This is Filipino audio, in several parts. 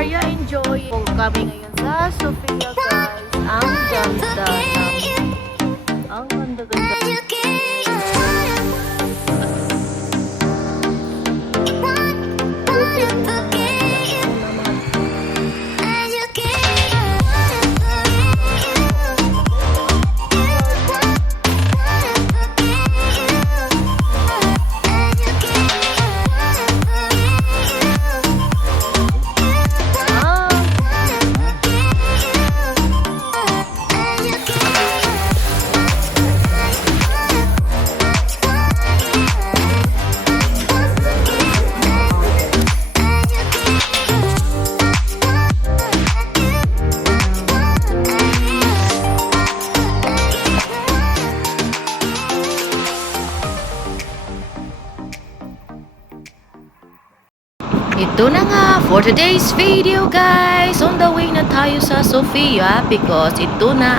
are you enjoying? Kami ngayon sa Sofia guys. Ang ganda ng... Ang ganda-ganda. Ito na nga for today's video guys. On the way na tayo sa Sofia because ito na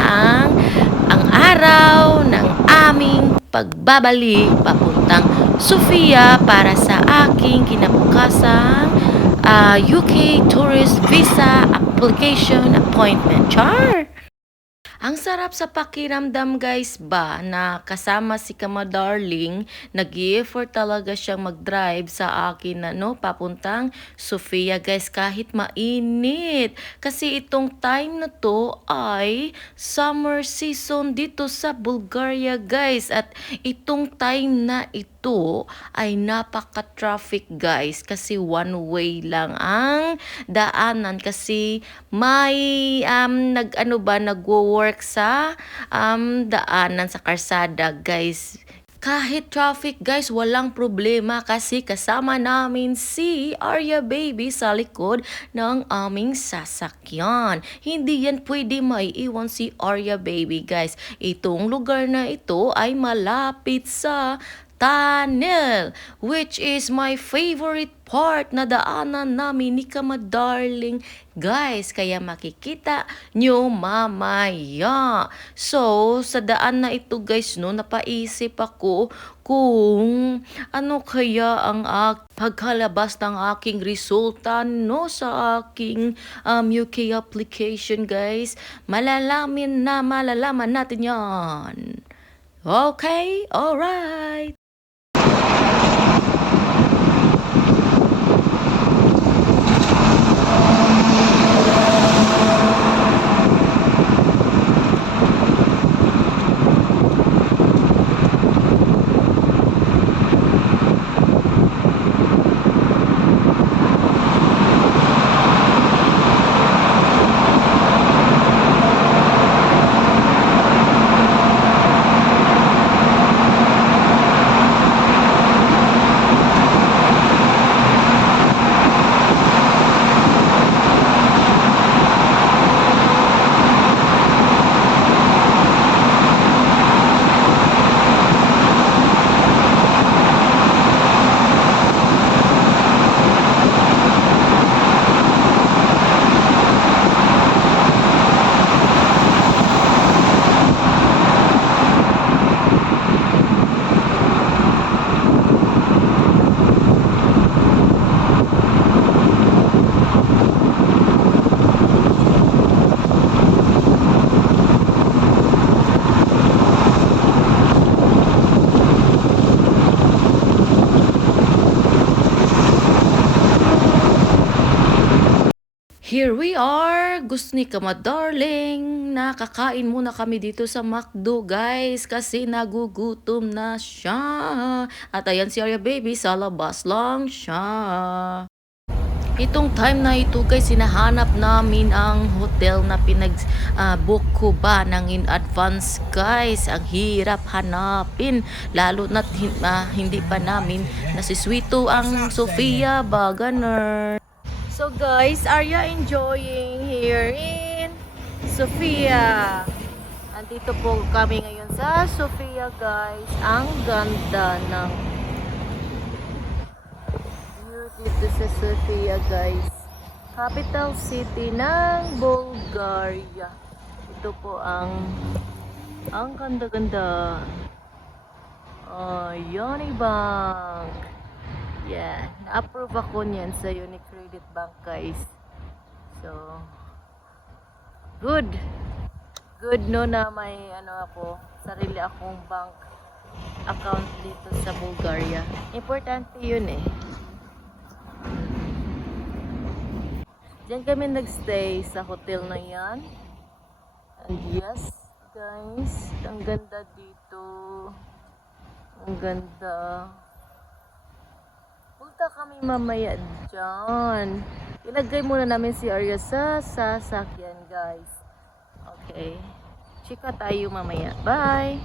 ang araw ng aming pagbabalik papuntang Sofia para sa aking kinabukasang UK Tourist Visa Application Appointment. Char! Ang sarap sa pakiramdam guys ba na kasama si Kamadarling, nag-i-effort talaga siyang mag-drive sa akin na papuntang Sofia guys kahit mainit. Kasi itong time na to ay summer season dito sa Bulgaria guys at itong time na ito ay napaka-traffic guys kasi one way lang ang daanan kasi may nagwo-work sa daanan sa karsada guys. Kahit traffic guys, walang problema kasi kasama namin si Arya Baby sa likod ng aming sasakyan. Hindi yan pwede maiiwan si Arya Baby guys. Itong lugar na ito ay malapit sa tunnel, which is my favorite part na daanan namin ni Kamadarling guys, kaya makikita nyo mamaya. So sa daan na ito guys napaisip ako kung ano kaya ang pagkalabas ng aking resulta sa aking UK application guys. Malalaman natin yan. Okay, alright. Here we are! Gusto ni Kamadarling. Nakakain muna kami dito sa McDo guys kasi nagugutom na siya. At ayan si Arya Baby, sa labas lang siya. Itong time na ito guys, sinahanap namin ang hotel na pinag-book ko ba ng in advance guys. Ang hirap hanapin, lalo na hindi pa namin nasiswito ang Sofia ba, ganun. So guys, are you enjoying here in Sofia? Andito po kami ngayon sa Sofia guys. Ang ganda ng view dito sa Sofia guys. Capital city ng Bulgaria. Ito po ang ganda-ganda. Yoni Bank. Yeah, na-approve ako niyan sa Unicredit Bank guys. So, good. Good no na may ako, sarili akong bank account dito sa Bulgaria. Importante yun eh. Diyan kami nagstay sa hotel na yan. And yes, guys, ang ganda dito. Ang ganda. Punta kami mamaya dyan. Ilagay muna namin si Arya sa sasakyan, guys. Okay. Chika tayo mamaya. Bye!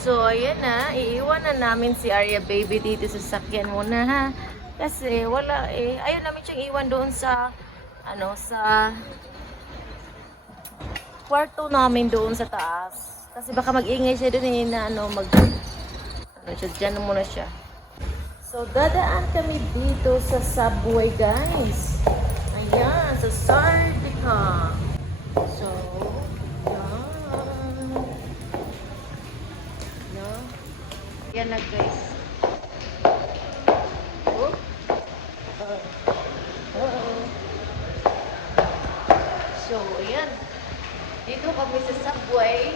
So, ayan na. Iiwan na namin si Arya baby dito sa sakyan muna ha. Kasi wala eh. Ayaw namin siyang iwan doon sa sa kwarto namin doon sa taas. Kasi baka mag-ingay siya doon eh na siya, dyan muna siya. So, dadaan kami dito sa subway, guys. Ayan, sa Sardica. So, yan na guys. Oh. So, ayan. Dito kami sa subway.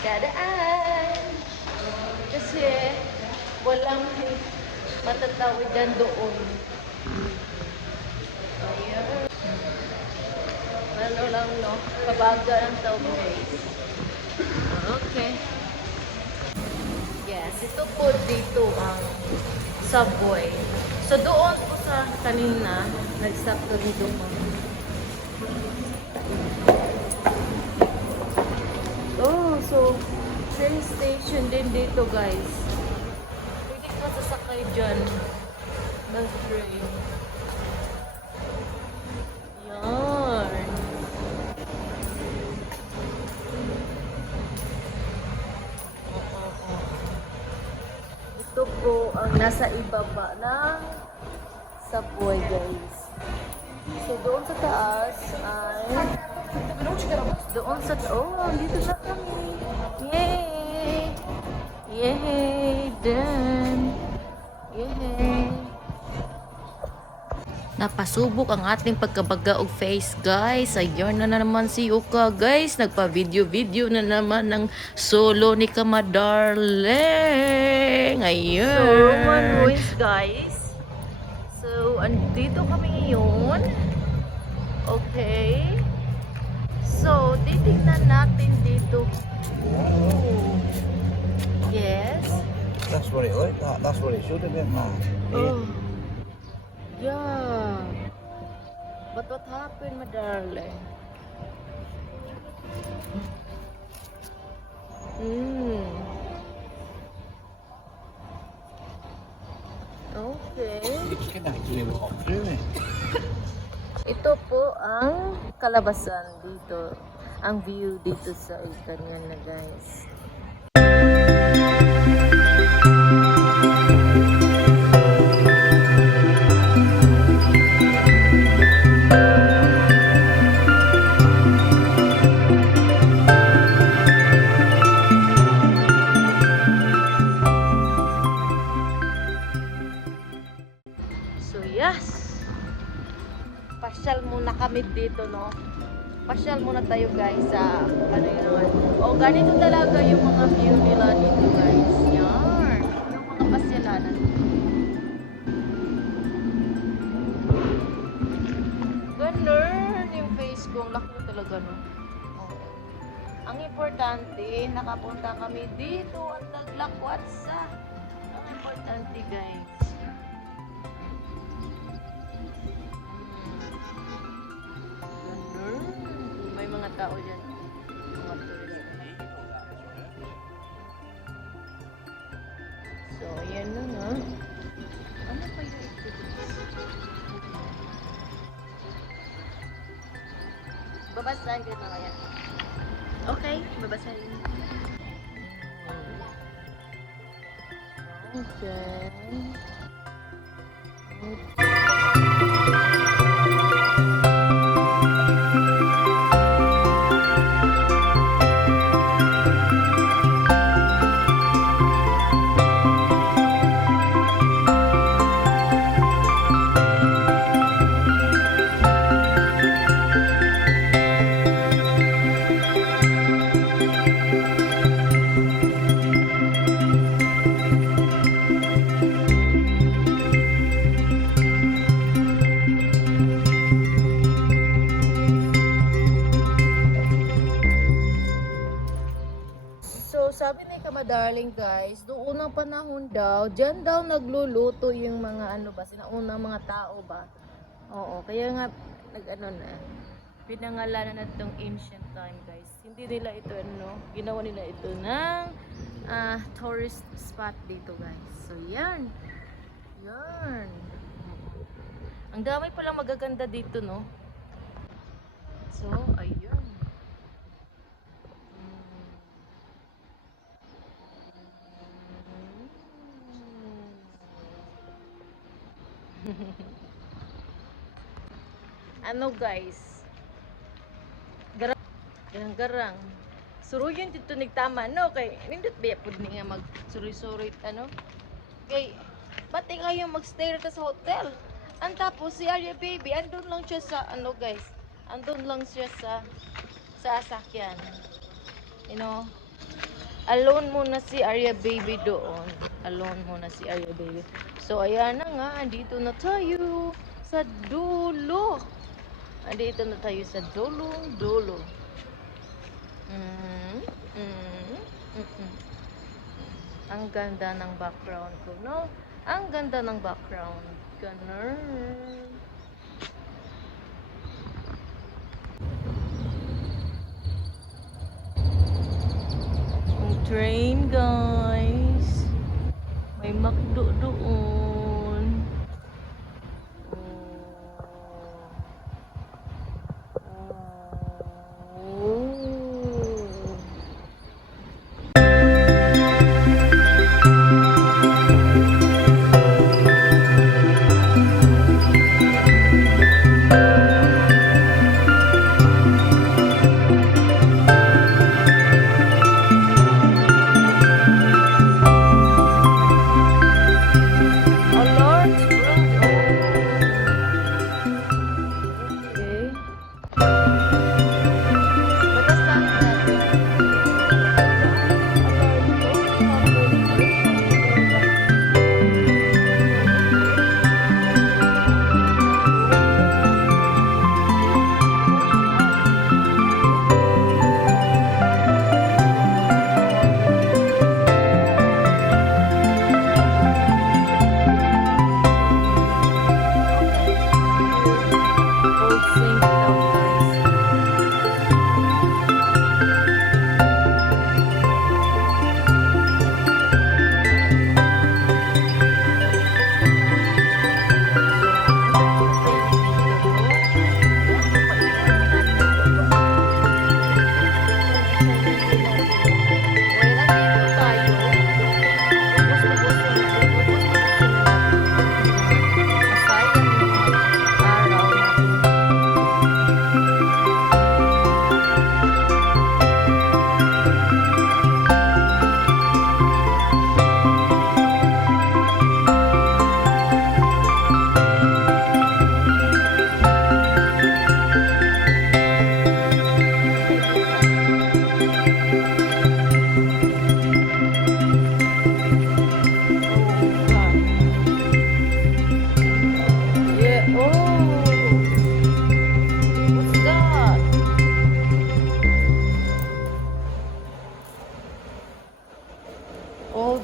Dadaan. Kasi walang matatawidan doon. Ayan. Ano lang no? Kabaga ang tao guys. Okay. Yes, ito po dito ang subway. So doon po sa kanina, nag-stop ko dito po. Oh, so train station din dito guys. Pwede ka sasakay dyan ng train. Yan. Ito po ang nasa ibaba ng subway guys. So doon sa taas ay doon sa dito na kami. Yay! Yay! Done! Yay! Napasubok ang ating pagkabaga og face guys. Ayun na naman si Yuka guys. Nagpa-video-video na naman ng solo ni Kamadarling. Ayun. So, Roman Ruiz guys. So, andito kami ngayon. Okay. So, titignan natin dito. Oh. Yes. That's what it looked like. That's what it should have been like. Oh. Yeah. But what happened, my darling? Okay. It's going to actually walk through it. Ito po ang kalabasan dito. Ang view dito sa Ilcanyan na guys. So yes, pasyal muna kami dito no. Pasyal muna tayo guys sa ano yun naman. O ganito talaga yung mga view nila dito guys. Yan, yung mga pasyalanan. Ganun yung face ko. Ang laki na talaga no. Okay. Ang importante, nakapunta kami dito at naglakwat sa ang importante guys. May mga tao dyan. Mga tourist. So, ayan na nga. Ano pa yung activities? Babasahin ko ito kaya. Okay, babasahin. Okay. So, sabi ni Kamadarling guys, doon unang panahon daw, dyan daw nagluluto yung mga ano ba, sinaunang mga tao ba? Oo, kaya nga, nag-ano na, pinangalanan na itong ancient time guys. Hindi nila ito, ano, ginawa nila ito ng tourist spot dito guys. So, yan. Yan. Ang dami palang magaganda dito, no? So, ayun. Ano guys, garang-garang suruyan dito nigtama no kay nindot ba pud ni nga mag suroy-suroy ano kay pati kayo magstay ra sa hotel ang tapos si Arya baby andun lang siya sa ano guys, andun lang siya sa sasakyan, you know, alone muna si Arya baby doon, alone muna si Arya baby. So ayan na nga, andito na tayo sa dulo. Andito na tayo sa dulo. Ang ganda ng background ko, no? Ang ganda ng background. Ganun. Ang train, guys. May McDo doon.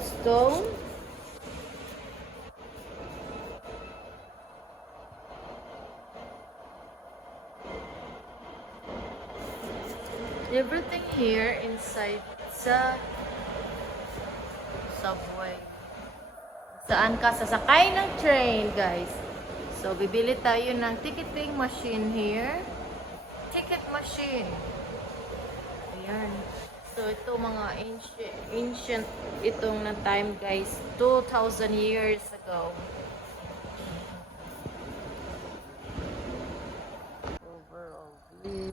Stone. Everything here inside sa subway. Saan ka sasakay ng train, guys? So, bibili tayo ng ticketing machine here. ticket machine. Ayan. So, ito mga ancient itong na time, guys. 2,000 years ago. Overall view.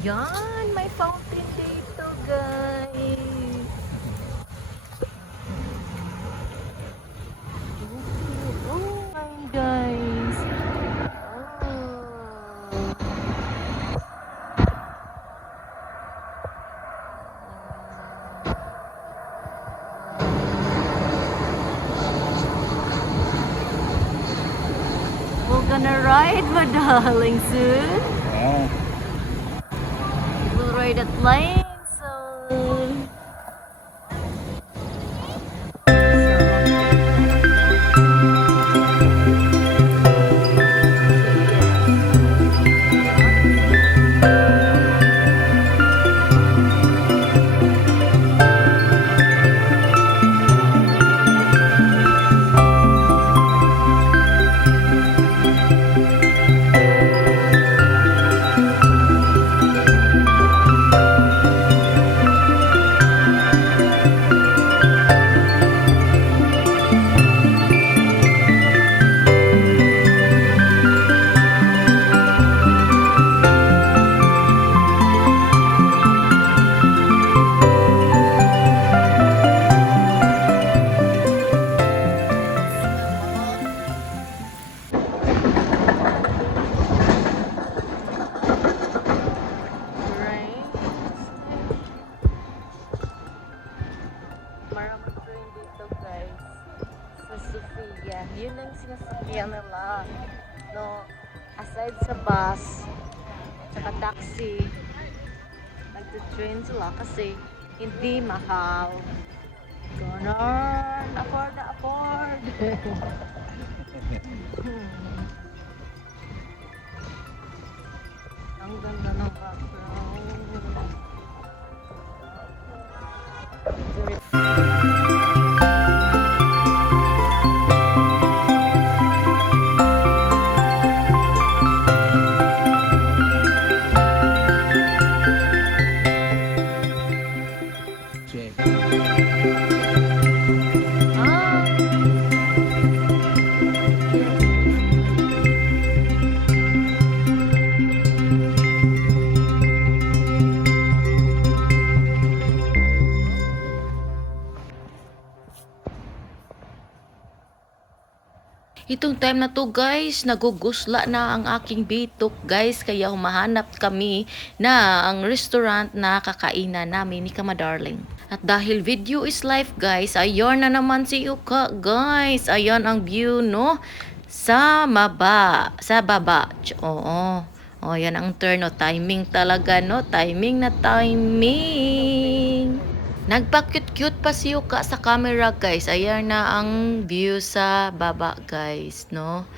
Yan, may fountain dito, guys. Oh my guys. We're gonna ride, my darling, soon. Oh. We'll ride a plane soon. Maraming train dito, guys. Sa Sofia. Yun ang sinasakyan nila. No, aside sa bus, tsaka taxi, nagtitrain sila kasi hindi mahal. Ganon. Afford na afford. Ang ganda ng background. Itong time na to, guys, nagugusla na ang aking bitok, guys, kaya humahanap kami na ang restaurant na kakainan namin ni Kama Darling. At dahil video is life, guys, ayon na naman si Yuka, guys. Ayan ang view, no? Sa baba. Oo. O, yan ang turn, no? Timing talaga, no? Timing na timing. Nagpa-cute-cute pa si Yuka sa camera, guys. Ayan na ang view sa baba, guys, no?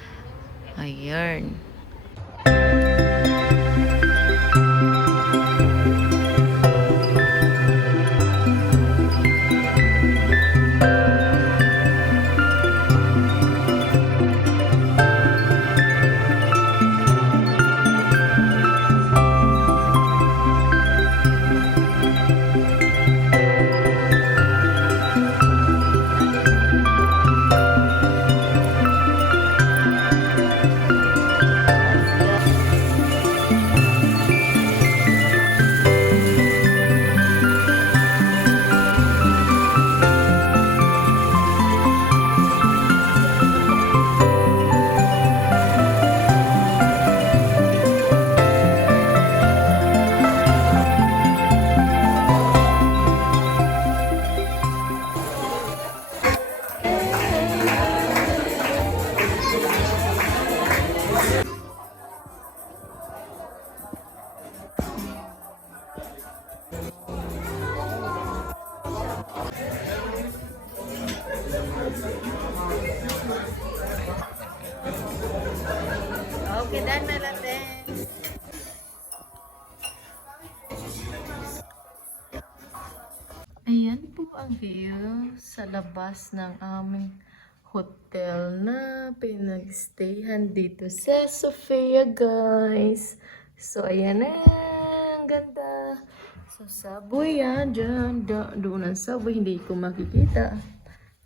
Ayan. Ayan po ang view sa labas ng aming hotel na pinagstayhan dito sa Sofia, guys. So, ayan na. Ang ganda. So, subway yan. Doon ang subway. Hindi ko makikita.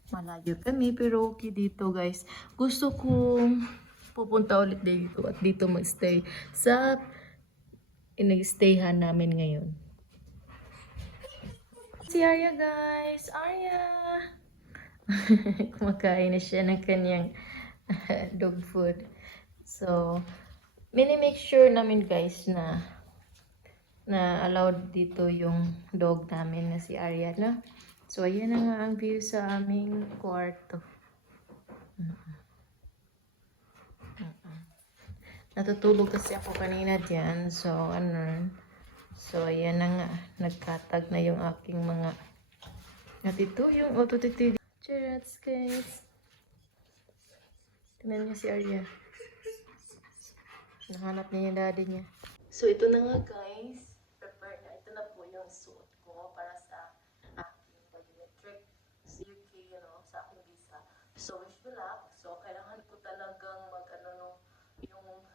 Malayo kami, pero okay dito, guys. Gusto kong pupunta ulit dito at dito magstay sa inagstayhan namin ngayon. Si Arya, guys. Arya! Kumakain na siya ng kanyang dog food. So, make sure namin, guys, na allowed dito yung dog namin na si Arya, no? So, ayan na nga ang view sa aming kwarto. Natutulog kasi ako kanina dyan. So, So, ayan na nga. Nagkatag na yung aking mga... At ito yung autotitid. Charats, guys. Tingnan niyo si Arya. Nahanap niya yung daddy niya. So, ito na nga, guys. Prepare na. Ito na po yung suot ko para sa aking biometric sa UK, sa aking visa. So, wish me luck. So, kailangan ko talagang yung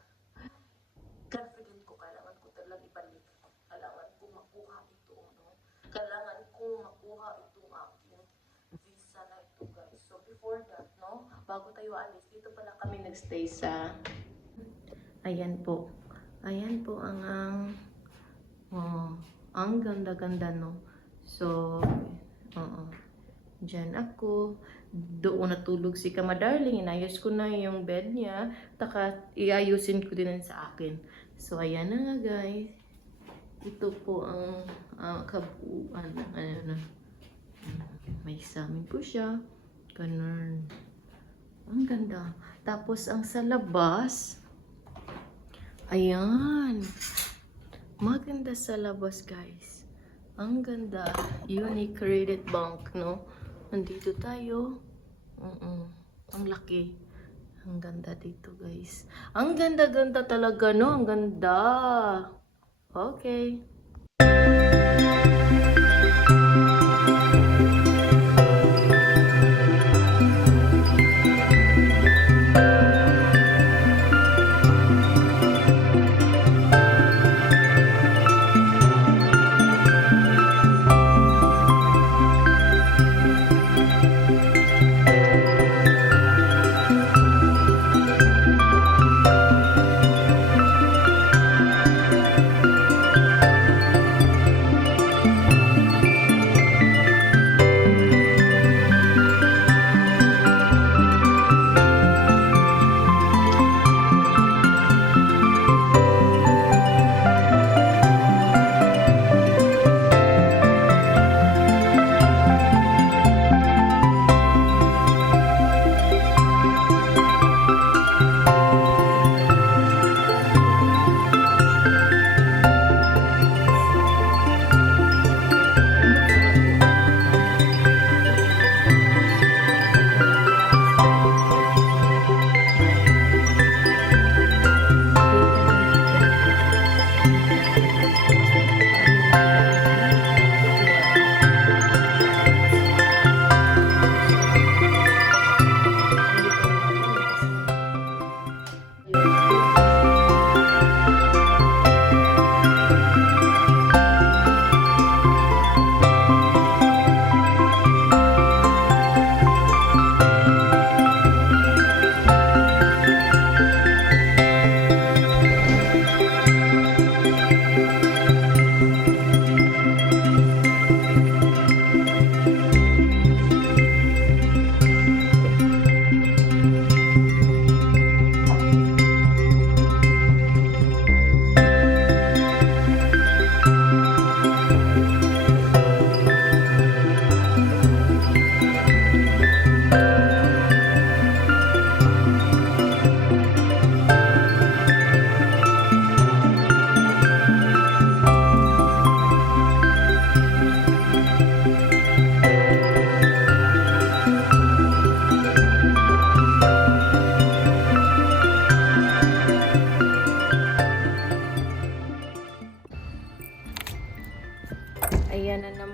confident ko. Kailangan ko talagang ibalik. Kailangan ko makuha ito, Kailangan ko makuha itong aking visa na ito, guys. So, before that, bago tayo alis, dito pala kami nagstay sa... Ayan po. Ayan po ang ganda-ganda, no? So, dyan ako. Doon natulog si Kamadarling. Inayos ko na yung bed niya. Taka, iayusin ko din sa akin. So, ayan na nga, guys. Ito po ang kabuuan. May samin po siya. Ganun. Ang ganda. Tapos, ang sa labas, ayan. Maganda sa labas, guys. Ang ganda. Unique Credit Bank, no? Nandito tayo. Ang laki. Ang ganda dito, guys. Ang ganda-ganda talaga, no? Ang ganda. Okay.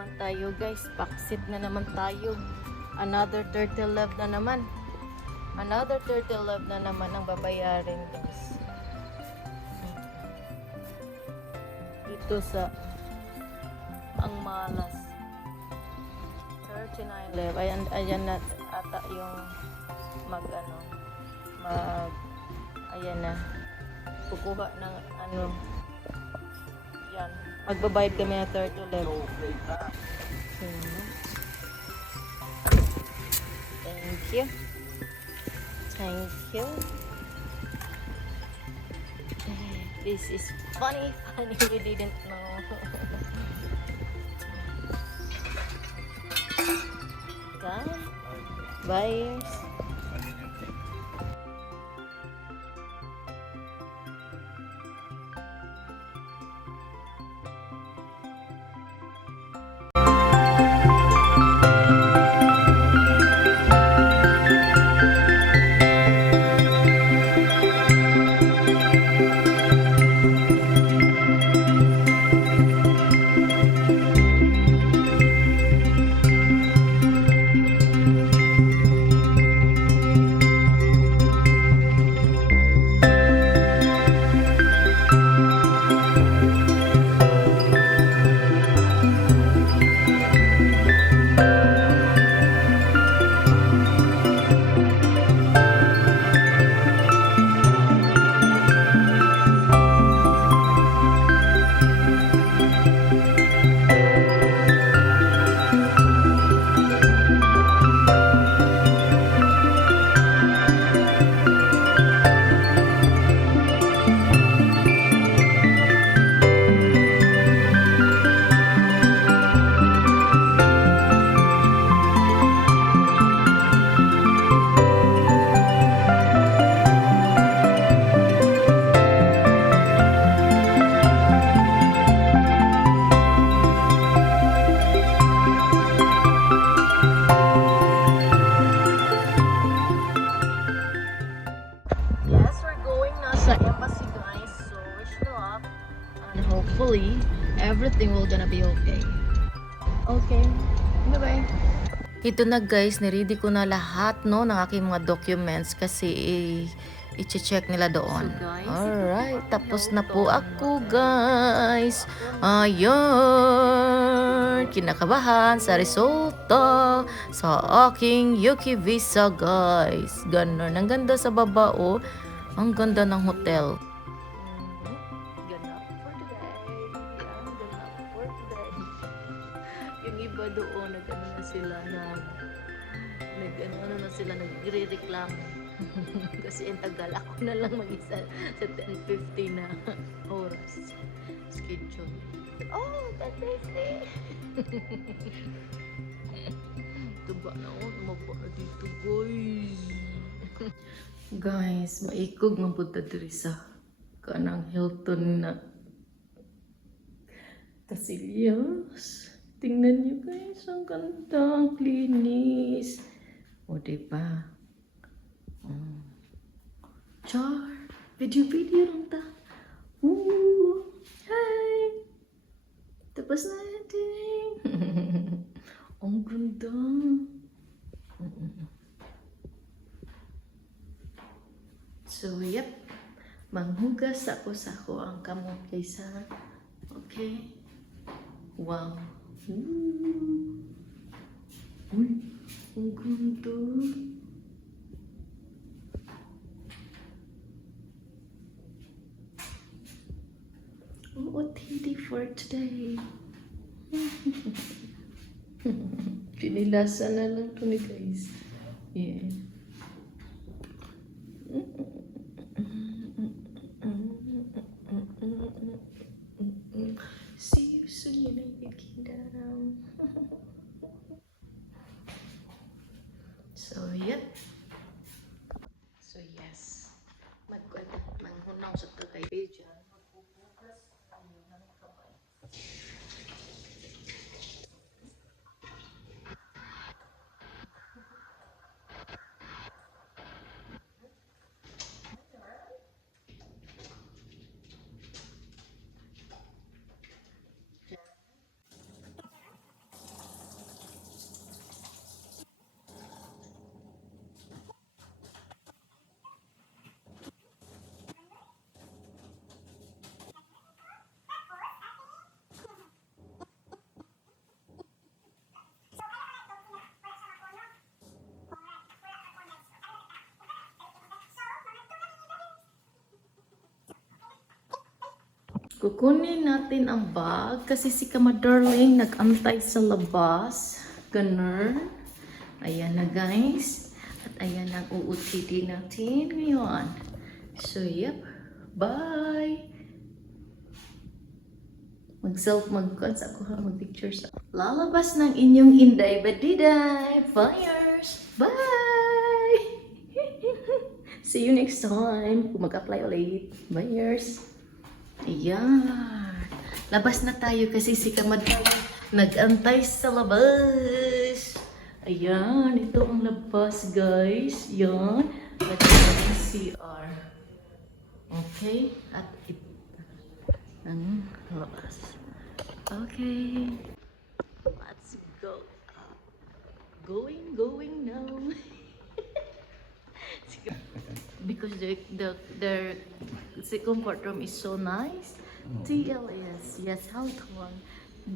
naman tayo guys. Paksit na naman tayo. Another turtle love na naman. Another turtle love na naman ang babayarin guys. Dito sa ang malas. 39 love. Ayan na ata yung ayan na. Kukuha ng yan. Magbabayad kami na turtle love. Thank you. Thank you. This is funny. We didn't know. Done. Buyers. Yes, we're going na sa embassy guys. So wish to up. And hopefully, everything will gonna be okay. Okay. Bye-bye. Ito na guys, niready ko na lahat no ng aking mga documents kasi i-check nila doon. Alright, tapos na po ako guys. Ayun, kinakabahan sa resulta sa aking Yuki visa guys. Ganon, ang ganda sa baba oh. Ang ganda ng hotel. Ganap for today. Ganap for today. Yung iba doon, nag-ano na sila nagre-reklamo. Kasi ang tagal ako na lang mag-isa sa 10:50 na oras. Schedule. Oh, 10:50! Tuba na ako. Tumaba na dito, guys. Guys, maikog mapunta diri sa kanang Hilton na Casillas. Tingnan niyo guys, ang ganda, ang linis. O diba? Char, video lang ta. Hi! Tapos na natin. Ang ganda. So, yep. Manghugas ako sa ang kamot kaysa. Okay? Wow. Uy, ang ganda. What hindi for today? Pinilasan na lang to ni guys. Yeah. See you soon, United Kingdom. So, yep. So, yes. Manghunaw sa tagay dyan. Magpupugas ang ng kamay. Kukunin natin ang bag kasi si Kamadarling nag-antay sa labas. Ganun. Ayan na guys. At ayan ang uutiti natin ngayon. So yep. Bye! Mag-cons ako ha, mag-pictures. Lalabas ng inyong inday badiday. Flyers! Bye! See you next time. Kung mag-apply ulit. Buyers! Ayan. Labas na tayo kasi si Kamad nag-antay sa labas. Ayan. Ito ang labas, guys. Yan. At ang CR. Okay. At ito ang labas. Okay. Let's go. Going now. Because their comfort room is so nice. TLS, yes, hold on.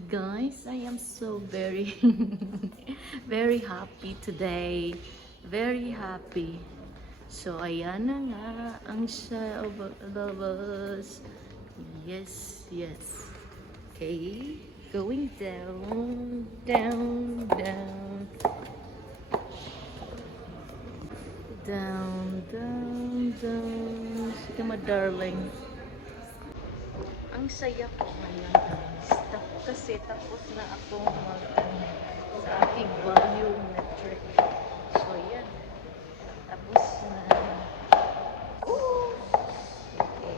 Guys, I am so very very happy today. Very happy. So ayan na nga ang siya labas. Yes. Okay, going down. Down. Sige darling. Ang saya ko ngayon guys. Kasi tapos na akong sa aking volumetric. So yan. Tapos na. Ooh! Okay.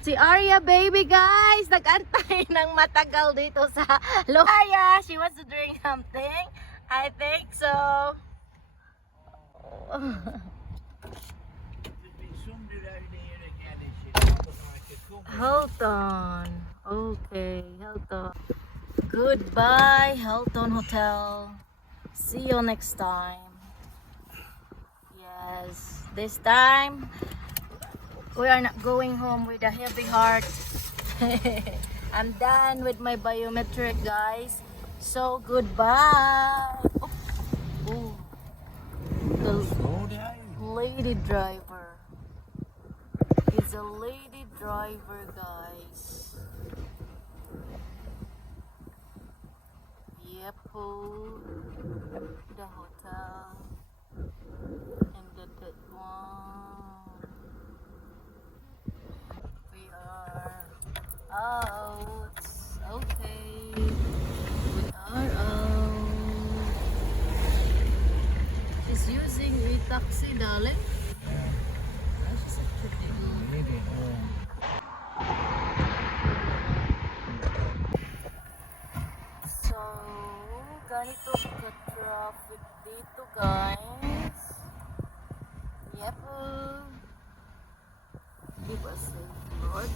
Si Arya baby guys, nag-antay ng matagal dito sa Arya, she wants to drink something. I think so. Hilton. Okay, Hilton. Goodbye, Hilton Hotel. See you next time. Yes, this time we are not going home with a heavy heart. I'm done with my biometric, guys. So goodbye. Oh, the lady driver. It's a lady driver, guys. Yep, the hotel and that one. We are out. Okay, we are out. darling. Yeah. She's so cute. Really. So, ganito ka-traffic dito, guys. Yep. Give us a Lord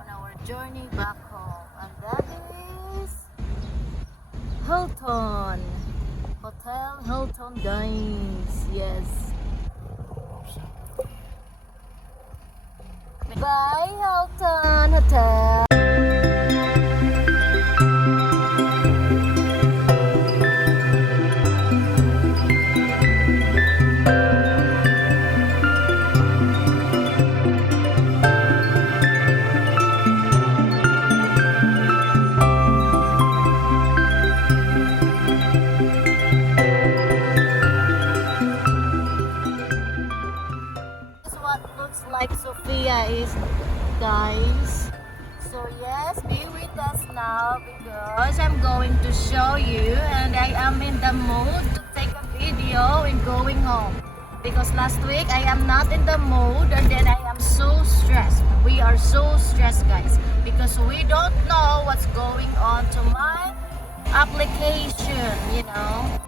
on our journey back home. And that is Hilton. Hotel Hilton, guys. Yes. Bye, Hilton Hotel. This is what looks like Sofia is, guys. So yes, be with us now because I'm going to show you, and I am in the mood to take a video and going home. Because last week I am not in the mood, and then I am so stressed. We are so stressed, guys, because we don't know what's going on to my application, you know.